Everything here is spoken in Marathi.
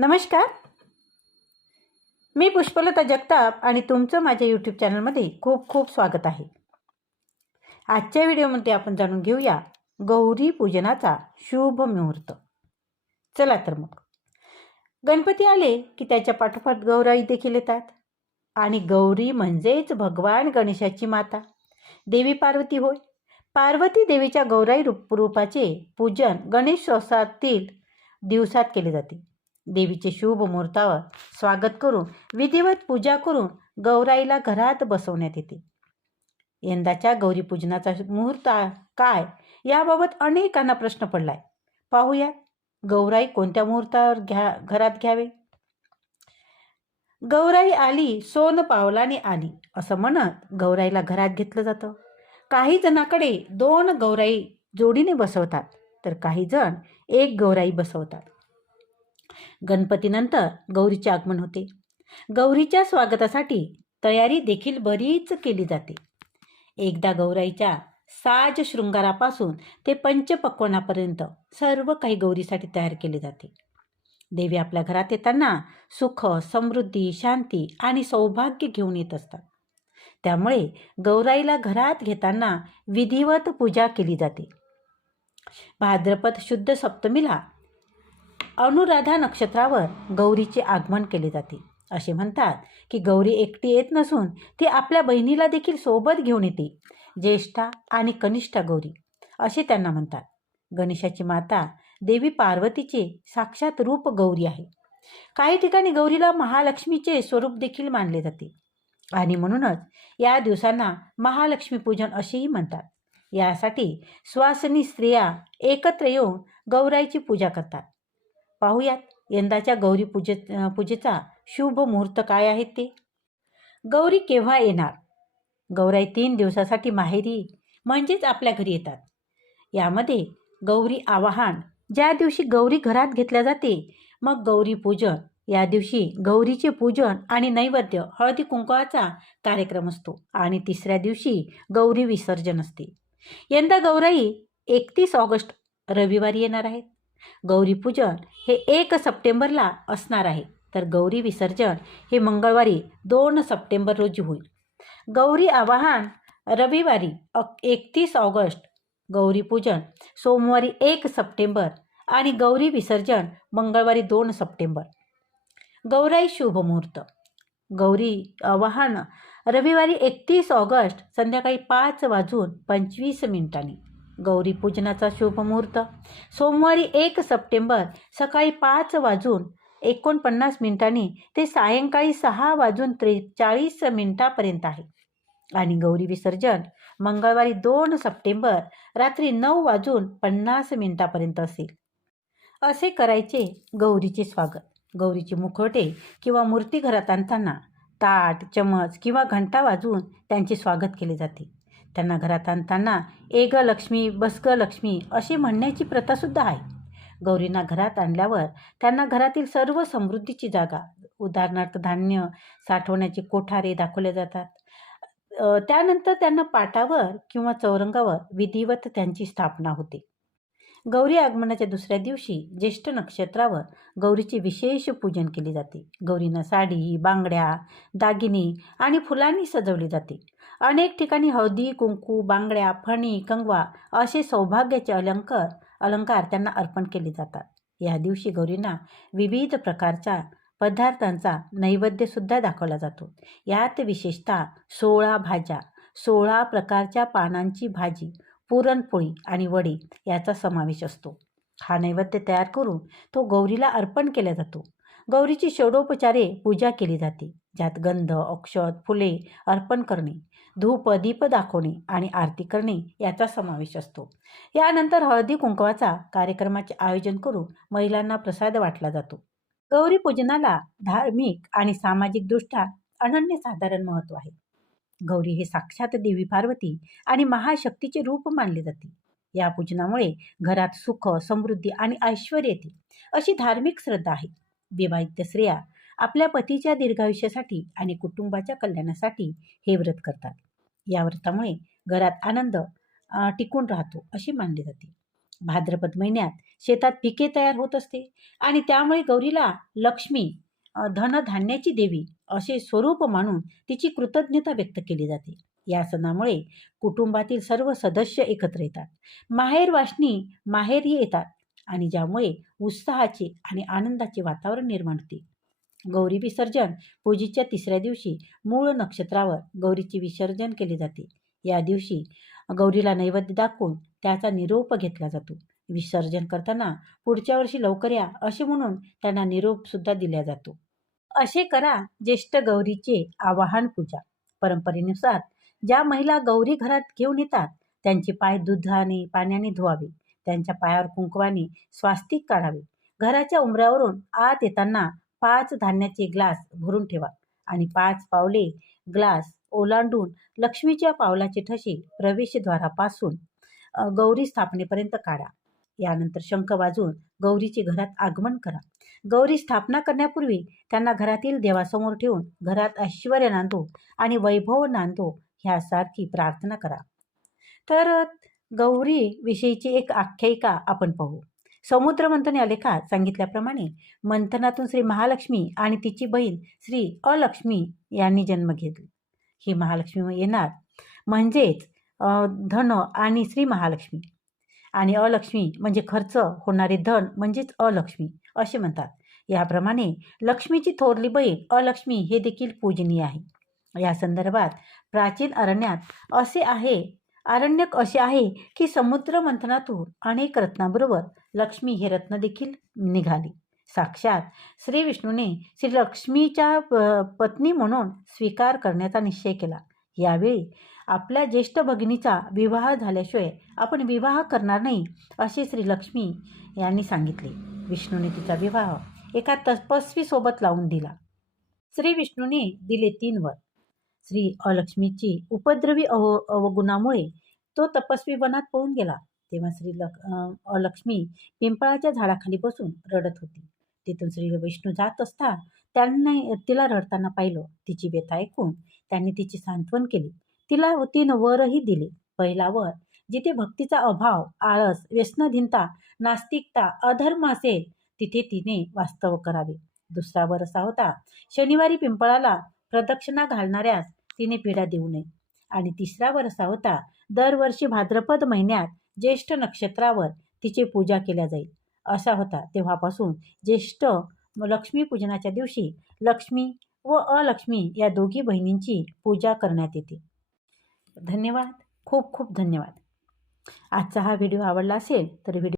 नमस्कार. मी पुष्पलता जगताप आणि तुमचं माझ्या यूट्यूब चॅनलमध्ये खूप खूप स्वागत आहे. आजच्या व्हिडिओमध्ये आपण जाणून घेऊया गौरी पूजनाचा शुभ मुहूर्त. चला तर मग. गणपती आले की त्याच्या पाठोपाठ गौराई देखील येतात. आणि गौरी म्हणजेच भगवान गणेशाची माता. देवी पार्वती होय. पार्वती देवीच्या गौराई रूप रूपाचे पूजन गणेशोत्सवातील दिवसात केले जाते. देवीचे शुभ मुहूर्तावर स्वागत करून विधिवत पूजा करून गौराईला घरात बसवण्यात येते. यंदाच्या गौरीपूजनाचा मुहूर्त काय? याबाबत अनेकांना प्रश्न पडलाय. पाहूया गौराई कोणत्या मुहूर्तावर घ्या घरात घ्यावे? गौराई आली सोन पावलाने आली असं म्हणत गौराईला घरात घेतलं जातं. काही जणाकडे दोन गौराई जोडीने बसवतात तर काही जण एक गौराई बसवतात. गणपतीनंतर गौरीचे आगमन होते. गौरीच्या स्वागतासाठी तयारी देखील बरीच केली जाते. एकदा गौराईच्या साज शृंगारापासून ते पंचपक्वनापर्यंत सर्व काही गौरीसाठी तयार केले जाते. देवी आपल्या घरात येताना सुख समृद्धी शांती आणि सौभाग्य घेऊन येत असतात. त्यामुळे गौराईला घरात घेताना विधिवत पूजा केली जाते. भाद्रपद शुद्ध सप्तमीला अनुराधा नक्षत्रावर गौरीचे आगमन केले जाते. असे म्हणतात की गौरी एकटी येत नसून ती आपल्या बहिणीला देखील सोबत घेऊन येते ज्येष्ठा आणि कनिष्ठा गौरी असे त्यांना म्हणतात. गणेशाची माता देवी पार्वतीचे साक्षात रूप गौरी आहे. काही ठिकाणी गौरीला महालक्ष्मीचे स्वरूप देखील मानले जाते. आणि म्हणूनच या दिवसांना महालक्ष्मी पूजन असेही म्हणतात. यासाठी स्वासनी स्त्रिया एकत्र येऊन गौराईची पूजा करतात. पाहूयात यंदाच्या गौरी पूजे पूजेचा शुभ मुहूर्त काय आहे ते? गौरी केव्हा येणार? गौराई तीन दिवसासाठी माहेरी म्हणजेच आपल्या घरी येतात. यामध्ये गौरी आवाहन ज्या दिवशी गौरी घरात घेतल्या जाते मग गौरी पूजन या दिवशी गौरीचे पूजन आणि नैवेद्य हळदी कुंकवाचा कार्यक्रम असतो आणि तिसऱ्या दिवशी गौरी विसर्जन असते. यंदा गौराई एकतीस ऑगस्ट रविवारी येणार आहेत. गौरीपूजन हे एक सप्टेंबरला असणार आहे. तर गौरी विसर्जन हे मंगळवारी दोन सप्टेंबर रोजी होईल. गौरी आवाहन रविवारी एकतीस ऑगस्ट गौरीपूजन सोमवारी एक सप्टेंबर आणि गौरी विसर्जन मंगळवारी दोन सप्टेंबर. गौराई शुभ मुहूर्त. गौरी आवाहन रविवारी एकतीस ऑगस्ट संध्याकाळी पाच वाजून पंचवीस मिनिटांनी. गौरी पूजनाचा शुभमुहूर्त सोमवारी एक सप्टेंबर सकाळी पाच वाजून एकोणपन्नास मिनिटांनी ते सायंकाळी सहा वाजून त्रेचाळीस मिनिटापर्यंत आहे. आणि गौरी विसर्जन मंगळवारी दोन सप्टेंबर रात्री नऊ वाजून पन्नास मिनिटापर्यंत असेल. असे करायचे गौरीचे स्वागत. गौरीचे मुखवटे किंवा मूर्ती घरात आणताना ताट चमच किंवा घंटा वाजवून त्यांचे स्वागत केले जाते. त्यांना घरात आणताना ए ग लक्ष्मी बस ग लक्ष्मी अशी म्हणण्याची प्रथासुद्धा आहे. गौरींना घरात आणल्यावर त्यांना घरातील सर्व समृद्धीची जागा उदाहरणार्थ धान्य साठवण्याचे कोठारे दाखवले जातात. त्यानंतर त्यांना पाटावर किंवा चौरंगावर विधिवत त्यांची स्थापना होते. गौरी आगमनाच्या दुसऱ्या दिवशी ज्येष्ठ नक्षत्रावर गौरीचे विशेष पूजन केले जाते. गौरींना साडी बांगड्या दागिनी आणि फुलांनी सजवले जाते. अनेक ठिकाणी हळदी कुंकू बांगड्या फणी कंगवा असे सौभाग्याचे अलंकार अलंकार त्यांना अर्पण केले जातात. या दिवशी गौरींना विविध प्रकारच्या पदार्थांचा नैवेद्यसुद्धा दाखवला जातो. यात विशेषतः सोळा भाज्या सोळा प्रकारच्या पानांची भाजी पुरणपोळी आणि वडी याचा समावेश असतो. हा नैवेद्य तयार करून तो गौरीला अर्पण केला जातो. गौरीची षडोपचारे पूजा केली जाते. ज्यात गंध अक्षत फुले अर्पण करणे धूप दीप दाखवणे आणि आरती करणे याचा समावेश असतो. यानंतर हळदी कुंकवाचा कार्यक्रमाचे आयोजन करून महिलांना प्रसाद वाटला जातो. गौरी पूजनाला धार्मिक आणि सामाजिकदृष्ट्या अनन्यसाधारण महत्त्व आहे. गौरी हे साक्षात देवी पार्वती आणि महाशक्तीचे रूप मानले जाते. या पूजनामुळे घरात सुख समृद्धी आणि ऐश्वर येते अशी धार्मिक श्रद्धा आहे. विवाहित स्त्रिया आपल्या पतीच्या दीर्घायुष्यासाठी आणि कुटुंबाच्या कल्याणासाठी हे व्रत करतात. या व्रतामुळे घरात आनंद टिकून राहतो अशी मानली जाते. भाद्रपद महिन्यात शेतात पिके तयार होत असते आणि त्यामुळे गौरीला लक्ष्मी धनधान्याची देवी असे स्वरूप मानून तिची कृतज्ञता व्यक्त केली जाते. या सणामुळे कुटुंबातील सर्व सदस्य एकत्र येतात. माहेर वाशनी माहेरी येतात आणि ज्यामुळे उत्साहाचे आणि आनंदाचे वातावरण निर्माण होते. गौरी विसर्जन पूजेच्या तिसऱ्या दिवशी मूळ नक्षत्रावर गौरीचे विसर्जन केले जाते. या दिवशी गौरीला नैवेद्य दाखवून त्याचा निरोप घेतला जातो. विसर्जन करताना पुढच्या वर्षी लवकर या असे म्हणून त्यांना निरोपसुद्धा दिला जातो. असे करा ज्येष्ठ गौरीचे आवाहन पूजा. परंपरेनुसार ज्या महिला गौरी घरात घेऊन येतात त्यांचे पाय दुधाने पाण्याने धुवावे. त्यांच्या पायावर कुंकवाने स्वास्तिक काढावे. घराच्या उमऱ्यावरून आत येताना पाच धान्याचे ग्लास भरून ठेवा आणि पाच पावले ग्लास ओलांडून लक्ष्मीच्या पावलाचे ठसे प्रवेशद्वारापासून गौरी स्थापनेपर्यंत काढा. यानंतर शंख वाजून गौरीचे घरात आगमन करा. गौरी स्थापना करण्यापूर्वी त्यांना घरातील देवासमोर ठेवून घरात ऐश्वर नांदो आणि वैभव नांदो ह्यासारखी प्रार्थना करा. तर गौरी विषयीची एक आख्यायिका आपण पाहू. समुद्र मंथन या लेखात सांगितल्याप्रमाणे मंथनातून श्री महालक्ष्मी आणि तिची बहीण श्री अलक्ष्मी यांनी जन्म घेतला. ही महालक्ष्मी येणार. म्हणजेच धन आणि श्री महालक्ष्मी. आणि अलक्ष्मी म्हणजे खर्च होणारे धन म्हणजेच अलक्ष्मी असे म्हणतात. याप्रमाणे लक्ष्मीची थोरली बहीण अलक्ष्मी हे देखील पूजनीय आहे. या संदर्भात प्राचीन अरण्यात असे आहे आरण्यक असे आहे की समुद्र मंथनातून अनेक रत्नाबरोबर लक्ष्मी हे रत्न देखील निघाले. साक्षात श्री विष्णूने श्री लक्ष्मीच्या प- पत्नी म्हणून स्वीकार करण्याचा निश्चय केला. यावेळी आपल्या ज्येष्ठ भगिनीचा विवाह झाल्याशिवाय आपण विवाह करणार नाही असे श्री लक्ष्मी यांनी सांगितले. विष्णूने तिचा विवाह एका तपस्वीसोबत लावून दिला. श्री विष्णूने दिले तीन वर. श्री अलक्ष्मीची उपद्रवी अव अवगुणामुळे तो तपस्वी वनात पळून गेला. तेव्हा श्री लक अलक्ष्मी पिंपळाच्या झाडाखाली बसून रडत होती. तिथून श्री विष्णू जात असता त्यांनी तिला रडताना पाहिलं. तिची व्यथा ऐकून त्यांनी तिची सांत्वन केली. तिला तीन वरही दिले. पहिला वर जिथे भक्तीचा अभाव आळस व्यसनधीनता नास्तिकता अधर्म असेल तिथे तिने वास्तव करावे. दुसरा वर असा होता शनिवारी पिंपळाला प्रदक्षिणा घालणाऱ्यास तिने पीडा देऊ नये. आणि तिसरा वर्षा होता दरवर्षी भाद्रपद महिन्यात ज्येष्ठ नक्षत्रावर तिची पूजा केल्या जाईल. असा होता तेव्हापासून ज्येष्ठ लक्ष्मीपूजनाच्या दिवशी लक्ष्मी व अलक्ष्मी या दोघी बहिणींची पूजा करण्यात येते. धन्यवाद. खूप खूप धन्यवाद. आजचा हा व्हिडिओ आवडला असेल तर व्हिडिओ